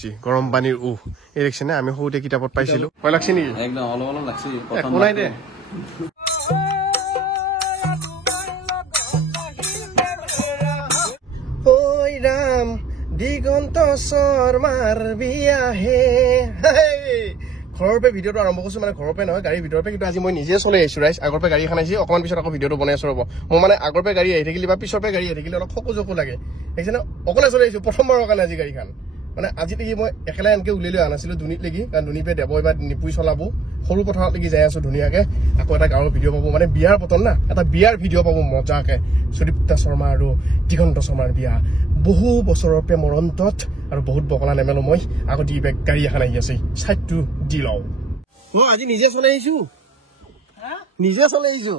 হৈছে গৰম পানীৰ এই দেখিছে নে আমি সৰুতে কিতাপত পাইছিলো ভয় লাগছে নেকি একদম অলপ অলপ লাগছে একো নাই দে ঐ ৰাম দিগন্ত শৰ্মাৰ বিয়াহে ঘৰৰ পৰা ভিডিঅ'টো আৰম্ভ কৰিছো মানে ঘৰৰ পৰা নহয় গাড়ীৰ ভিতৰৰ পৰা কিন্তু আজি মই নিজে চলাই আহিছো ৰাইজ আগৰ পৰা গাড়ী এখন আহিছে অকণমান পিছত আকৌ ভিডিঅ'টো বনাই আছো ৰ'ব মই মানে আগৰ পৰা গাড়ী আহি থাকিলে বা পিছৰ পৰা গাড়ী আহি থাকিলে অলপ চকু চকু লাগে সেইকাৰণে অকলে চলাই আহিছো প্ৰথমবাৰৰ কাৰণে আজি গাড়ীখন মানে আজি লাগি মই একেলা এনেকৈ উলিয়াই লৈ আনিছিলো ধুনীত লাগি কাৰণ ধুনী পে দেৱ বা নিপুই চলাব সৰু পথাৰত লাগি যাই আছো ধুনীয়াকে আকৌ এটা গাঁৱৰ ভিডিঅ' পাব মানে বিয়াৰ বতন না এটা বিয়াৰ ভিডিঅ' পাব মজাকে সুদীপ্তা শৰ্মা আৰু দিগন্ত শৰ্মাৰ বিয়া বহু বছৰৰ প্ৰেমৰ অন্তত আৰু বহুত বকলা নেমেলো মই আকৌ দি বেগ গাড়ী এখন আহি আছে চাইডটো দি লওঁ আজি নিজে চলাই আহিছো নিজে চলাই আহিছো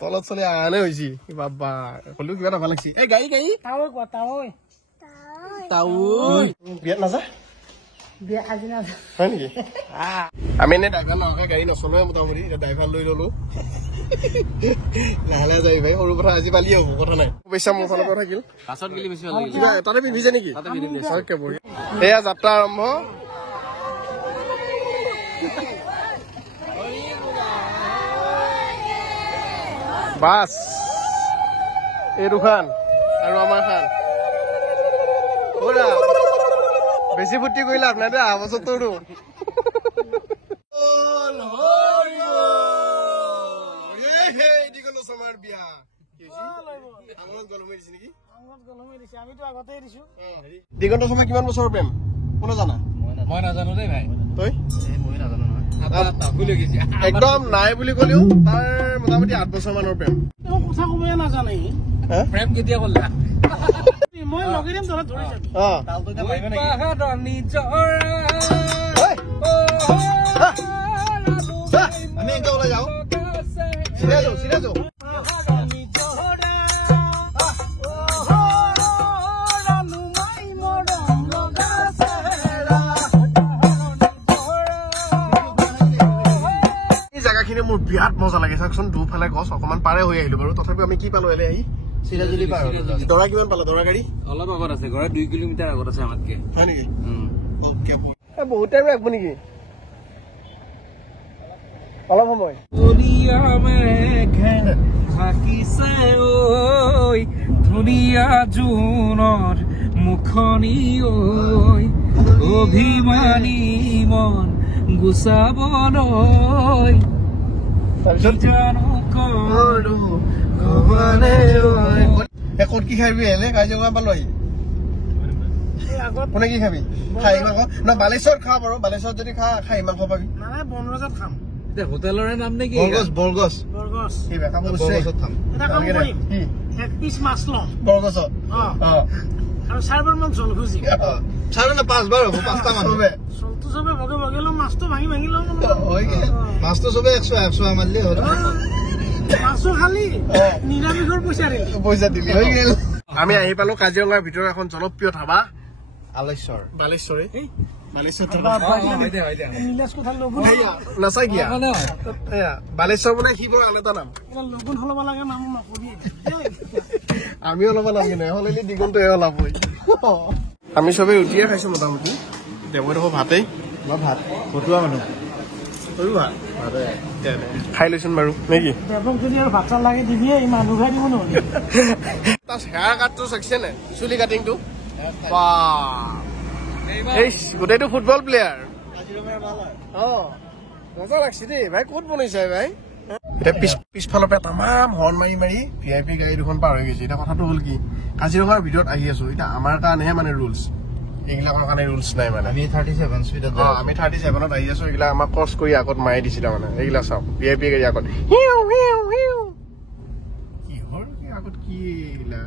তলত চলাই আনে হৈছে বাবা কলো কিবা এটা ভাল লাগছে এই গাড়ী গাড়ী বিয়াত নাযা হয় নেকি আমি এনে ড্ৰাইভাৰ নহকে গাড়ী নচলোৱে মোটামুটি এতিয়া ড্ৰাইভাৰ লৈ ললো লাহে লাহে যাবি ভাই সৰু কথা আজি পালি হ'ব কথা নাই পইচা মোৰ ফালৰ পৰা থাকিল তাতে পিন্ধিছে নেকি এয়া যাত্ৰা আৰম্ভ বাছ এই দুখান আৰু আমাৰ খান বেছি ফূৰ্তি কৰি লাভ নাই দে অহা বছৰ তোৰো দিগন্ত শৰ্মা কিমান বছৰৰ প্ৰেম কোনে জানা মই নাজানো দেই ভাই তই মই নাজানো একদম নাই বুলি কলেও তাৰ মোটামুটি 8 বছৰ মানৰ প্ৰেম কথা কবই নাজানে প্ৰেম কেতিয়া কৰিলা মই লগে দিম ধৰা ধৰিছে আমি এনেকে ওলাই যাওঁ চিধা যাওঁ চিধা যাওঁ মোৰ বিৰাট মজা লাগে চাওকচোন দুফালে গছ অকমান পাৰে হৈ আহিলো বাৰু তথাপিও আমি কি পালো এনে আহি চিৰাজুলি পাৰ দৰা কিমান পালো দৰা গাড়ী অলপ আগত আছে ঘৰত 2 কিলোমিটাৰ আগত আছে আমাতকে হয় নেকি বহুত টাইম ৰাখব নেকি অলপ সময় ধুনীয়া জোনৰ মুখনি অভিমানী মন গুচাবলৈ ক'ত কি খাবি এনে কাজিৰঙা পালো আহি কোনে কি খাবি খাহী মাংস না বালেশ্বৰ খা বাৰু বালেশ্বৰত যদি খা খাহী মাংস পাবি বনৰজাত খাম হোটেলৰে নাম নেকি বৰগছ এক পিচ মাছ লম বৰগছত আৰু 4বাৰ মান জল খুজি 4 না 5 বাৰ হ'ব 5টা মানুহ চলটো চবে ভগে ভগে লম মাছটো ভাঙি ভাঙি লম মাছটো চবে 100 মাৰিলে হ'ল মাছো খালি নিৰামিষৰ পইচা দিলি হৈ গেল আমি আহি পালো কাজিৰঙাৰ ভিতৰত এখন জনপ্ৰিয় ধাবা বালেশ্বৰী নাচাই কিয়া বালেশ্বৰ মানে সি বৰ আন এটা নাম লগুণ হলব লাগে নাম নকবি আমি অলপ নাম কিনে হলে দিগন্ত ওলাব আমি চবেই ৰুটিয়ে খাইছো মোটামুটি দেৱই দেখো ভাতেই মই ভাত ফটোৱা মানুহ খাই লৈছোন বাৰু নেকি দেৱক যদি আৰু ভাত লাগে দিবি এই মানুহ খাই দিব নহ'লে তাৰ হেয়াৰ কাটটো চাইছে নে চুলি কাটিংটো গোটেইটো ফুটবল প্লেয়াৰ মজা লাগছে দেই ভাই ক'ত বনাইছে ভাই এতিয়া পিছফালৰ পৰা তামাম হৰ্ণ মাৰি মাৰি VIP গাড়ী দুখন পাৰ হৈ গৈছে এতিয়া কথাটো হ'ল কি কাজিৰঙাৰ ভিতৰত আহি আছো এতিয়া আমাৰ কাৰণেহে মানে ৰুলছ এইগিলাকৰ কাৰণে ৰুলছ নাই মানে আমি 37 স্পীডত আমি 37ত আহি আছো এইগিলা আমাক ক্ৰছ কৰি আগত মাৰি দিছিলে মানে এইগিলা চাওক VIP গাড়ী আগত কিহৰ কি আগত কি এইগিলা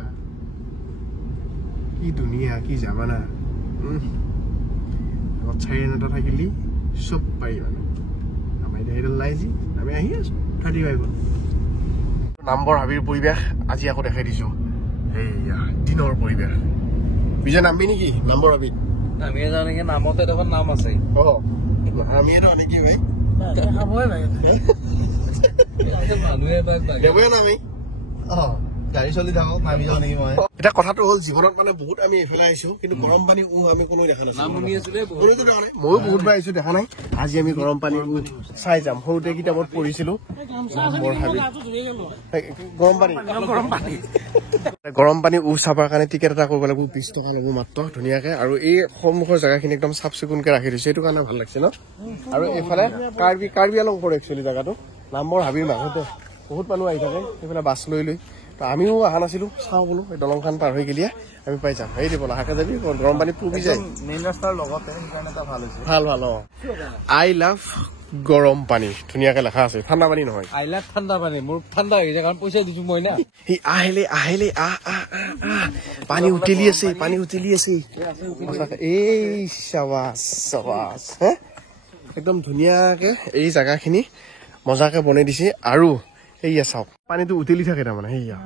কি ধুনীয়া কি জামানা আগত চাইৰেন এটা থাকিলি চব পাৰি মানে আমি সেইডাল নাই যি আমি আহি আছো 35 নামবৰ হাবিৰ পৰিৱেশ আজি আকৌ দেখাই দিছো এইয়া দিনৰ পৰিৱেশ বিজয় নামবি নেকি নামবৰ হাবিত আমি জানো নেকি নামতে দেখোন নাম আছে আমি এটা নেকি ভাই খাবই লাগে মানুহে দেবই নামি গাড়ী চলি থাকক নামি যাওঁ নেকি মই এটা কথাটো হ'ল জীৱনত মানে বহুত আমি এইফালে আহিছো কিন্তু গৰম পানী আমি কোনো দেখা নাম নাছিলো শুনি আছিলে কোনোতো দেখা নাই ময়ো বহুতবাৰ আহিছো দেখা নাই আজি আমি গৰম পানী চাই যাম সৰুতে কিতাপত পঢ়িছিলো বৰ হাবি গৰম পানী চাবৰ কাৰণে টিকেট এটা কৰিব লাগিব 20 টকা ল'ব মাত্ৰ ধুনীয়াকে আৰু এই সন্মুখৰ জেগাখিনি একদম চাফ চিকুণকে ৰাখি দিছে এইটো কাৰণে ভাল লাগছে ন আৰু এইফালে কাৰ্বি আলং পৰে একচুৱেলি জেগাটো নামবৰ হাবিৰ মাজতে বহুত মানুহ আহি থাকে সেইফালে বাছ লৈ তো আমিও অহা নাছিলো চাওঁ বোলো এই দলংখন পাৰ হৈ গেলিয়া আমি পাই যাম এই দিব লাহেকে যাবি গৰম পানী পুবি যায় মেইন ৰাস্তাৰ লগতে সেইকাৰণে এটা ভাল হৈছে ভাল ভাল আই লাভ গৰম পানী ধুনীয়াকে লেখা আছে ঠাণ্ডা পানী নহয় আইলাক ঠাণ্ডা পানী মোৰ ঠাণ্ডা হৈ যায় কাৰণ পইচা দিছো মই না সি আহিলে পানী উতলি আছে এই চাবাছ হে একদম ধুনীয়াকে এই জেগাখিনি মজাকে বনাই দিছে আৰু এইয়া চাওক পানীটো উতলি থাকে তাৰমানে সেইয়া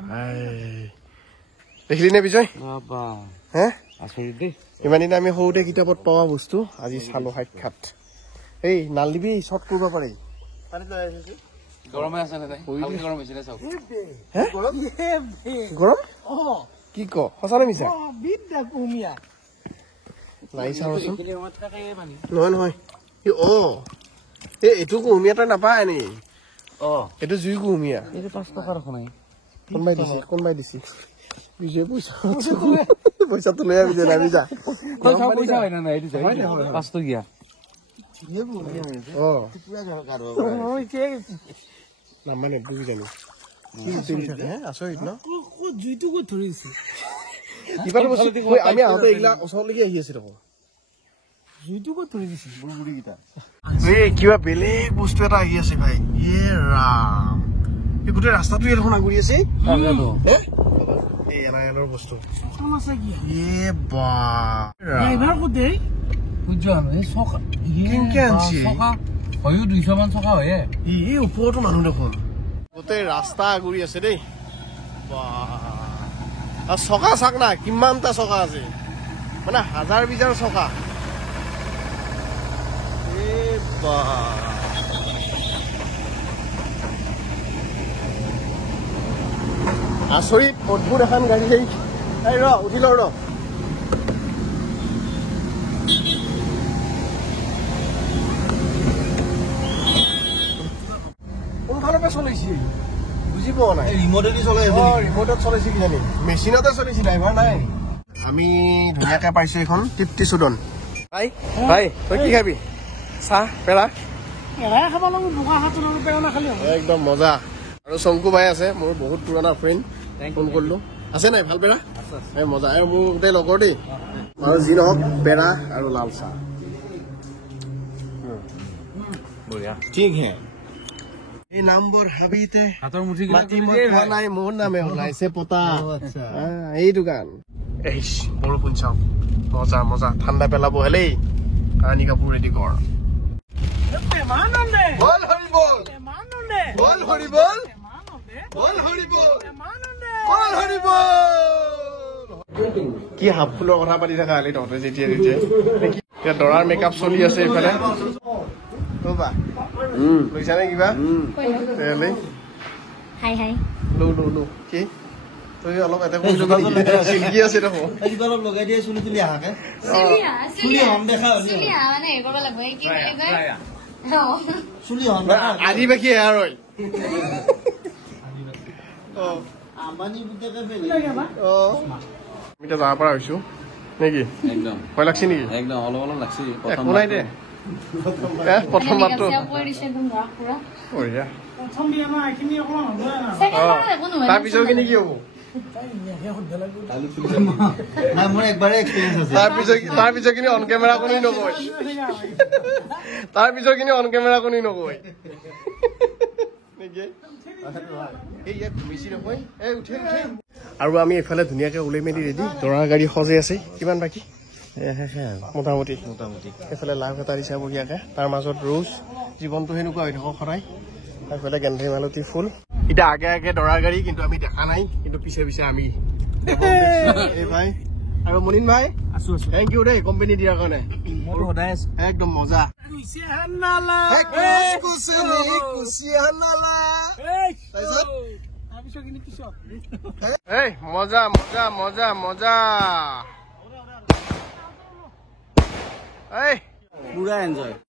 দেখিলি নে বিজয় হে আচৰিত দেই ইমান দিনে আমি সৰুতে কিতাপত পোৱা বস্তু আজি চালো সাক্ষাৎ এই নাল দিবি শ্বৰ্ট কৰিব পাৰি গৰমে আছে নে তাই গৰম হৈছিলে চাওক গৰম কি ক সঁচা নে মিছা লাই চাওঁচোন নহয় এইটো কুহুমীয়া তই নাপায় নি এইটো জুই কুহুমীয়া এইটো 5 টকাৰ নাই কোনবাই দিছে বিজয় পইচাটো লৈ আহি নামি যা পইচা হয় না নাই এইটো 5 টকীয়া নামানে বুজি জানো আচৰিত ন জুইটো ক'ত ধৰিছে আমি আহোঁতে এইগিলা ওচৰলৈকে আহি আছে দেখোন জুইটো ক'ত ধৰি দিছে বুঢ়ীকেইটা কিবা বেলেগ বস্তু এটা আহি আছে ভাই ইয়ে ৰাম এই গোটেই ৰাস্তাটো দেখোন আগুৰি আছে এই এনায়নৰ বস্তু ইয়ে বা ড্ৰাইভাৰ ক'ত দেই হয়ো 200 মান টকা হয়ে এই ওপৰতো মানুহ দেখোন গোটেই ৰাস্তা আগুৰি আছে দেই আৰু চকা চাক না কিমানটা চকা আছে মানে হাজাৰ বিজাৰ চকা আচৰিত অদ্ভুত এখন গাড়ী এই ৰ উঠি ল ৰ কোনফালৰ পৰা চলাইছে বুজি পোৱা নাই ৰিমটেদি চলাই ৰিমটত চলাইছে কিজানি মেচিনতে চলাইছে ড্ৰাইভাৰ নাই আমি ধুনীয়াকে পাইছো এখন তৃপ্তি চুদন ভাই তই কি খাবি চাহ পেৰা এৰাই খাব লাগিব বোকা হাতত আৰু পেৰা নাখালি একদম মজা আৰু শংকু ভাই আছে মোৰ বহুত পুৰণা ফ্ৰেণ্ড ফোন কৰিলো আছে নাই ভাল পেৰা মজা আৰু মোৰ গোটেই লগৰ দেই আৰু যি নহওক পেৰা আৰু লাল চাহ বঢ়িয়া ঠিক হে এই নামবৰ হাবিতে হাতৰ মুঠি নাই মোৰ নামে ওলাইছে পতা এই দোকান বৰষুণ চাওক মজা মজা ঠাণ্ডা পেলাব হেলেই কানি কাপোৰ ৰেডি কৰ কি হাফ ফুলৰ কথা পাতি থাকা আলি তহঁতে যেতিয়া এতিয়া দৰাৰ মেকআপ চলি আছে এইফালে লৈছা নে কিবা কি তই অলপ এটা চিল্কি আছে দেখোন অলপ লগাই দিয়ে চুলি তুলি আহাকে চুলি হন আজি বাকী এয়াৰ হয় আম্বানী পুতেকে এতিয়া যাব পৰা হৈছো নেকি একদম ভয় লাগছে নেকি একদম অলপ অলপ লাগছে একো নাই দে প্ৰথম মাত্ৰ বঢ়িয়া প্ৰথম বিয়া ন এইখিনি অকণমান হ'ব তাৰ পিছৰ খিনি কি হ'ব নাই মোৰ একবাৰে এক্সপিৰিয়েঞ্চ আছে তাৰ পিছৰ খিনি অন কেমেৰা কোনো নকয় তাৰ পিছৰ খিনি অন কেমেৰা কোনো নকয় আৰু আমি এইফালে ধুনীয়াকে ওলাই মেলি ৰেডি দৰাৰ গাড়ী সজাই আছে কিমান বাকী মোটামুটি এইফালে লাভ এটা দিছে বঢ়িয়াকে তাৰ মাজত ৰ'জ জীৱনটো সেনেকুৱা হৈ থাকক সদায় এইফালে গেন্ধেৰি মালতী ফুল এতিয়া আগে আগে দৰাৰ গাড়ী কিন্তু আমি দেখা নাই কিন্তু পিছে পিছে আমি এই ভাই আৰু মনিন ভাই আছো থেংক ইউ দেই কোম্পানী দিয়াৰ কাৰণে একদম মজা পিছত কিনি পিছত এই মজা মজা মজা মজা এই পুৰা এনজয়